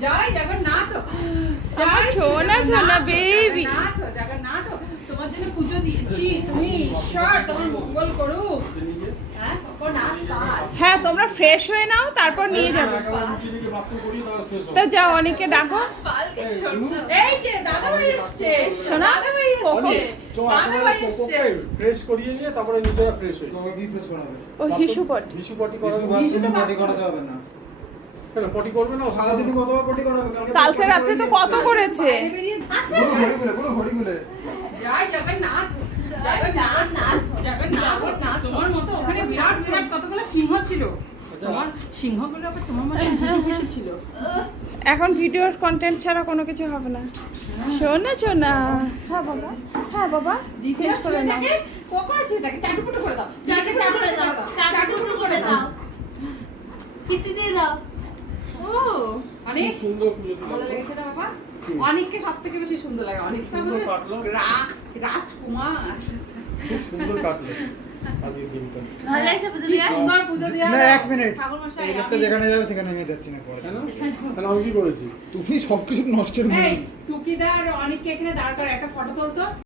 জয় Jagannath, ছোনা ছোনা baby. Jagannath তোমার জন্য পুজো দিয়েছি, তুমি ঈশ্বর তোমার মঙ্গল করুক। হ্যাঁ তোমরা ফ্রেশ হয়ে নাও, তারপর নিয়ে যাবো। তো যাও, অনেকে ডাকো। এই যে দাদাভাই এসছে, শোনা দাদাভাই এসছে, দাদাভাই এসছে। ফ্রেশ করিয়ে নিয়ে তারপরে নিজেরা ফ্রেশ হয়ে তো রিফ্রেশ করাবে। ও হিসুপট। হিসু পটি কিছু করাবে। ভাবছি পটি করাতে হবে না। কেন পটি করবে না? সারাদিন কতবার পটি করাবে? কালকে রাত্রে তো কত করেছে। বাইরে বেরিয়ে কোনো ঘড়ি খুলে, কোনো ঘড়ি খুলে। জয় জগন্নাথ, জগন্নাথ, জগন্নাথ। তোমার মতো ওখানে বিরাট বিরাট কতগুলো সিংহ ছিল। তোমার সিংহগুলো আবার তোমার মতো খুশি ছিল। এখন ভিডিওর কন্টেন্ট ছাড়া কোনো কিছু হবে না। শোনা শোনা। হ্যাঁ বাবা, হ্যাঁ বাবা, দ্বিতীয় চেঞ্জ করে নাও। শুয়ে কোকো শুয়ে থাকে, চাটুপুটু করে দাও। চাটুপুটু করে দাও। কিসি দিয়ে দাও। ও অনেক সুন্দর পুজো দিল। ভালো লেগেছে না বাবা? অনেককে সব থেকে বেশি সুন্দর লাগে। অনেক সুন্দর কাটলো। রাজকুমার। খুব সুন্দর কাটলো আজকের দিনটা। ভালো লাগছে পুজো কি দিয়ে? সুন্দর পুজো দেওয়া না, হলো। এক মিনিট। ঠাকুর মশাই, এই লোকটা আমি- যেখানে যাবে সেখানে আমি যাচ্ছি না পরে। কেন? কেন আমি কি করেছি? তুমি সবকিছু নষ্টের এই মূল। টুকিদার অনেককে এখানে দাঁড় করে একটা ফটো তুলতো।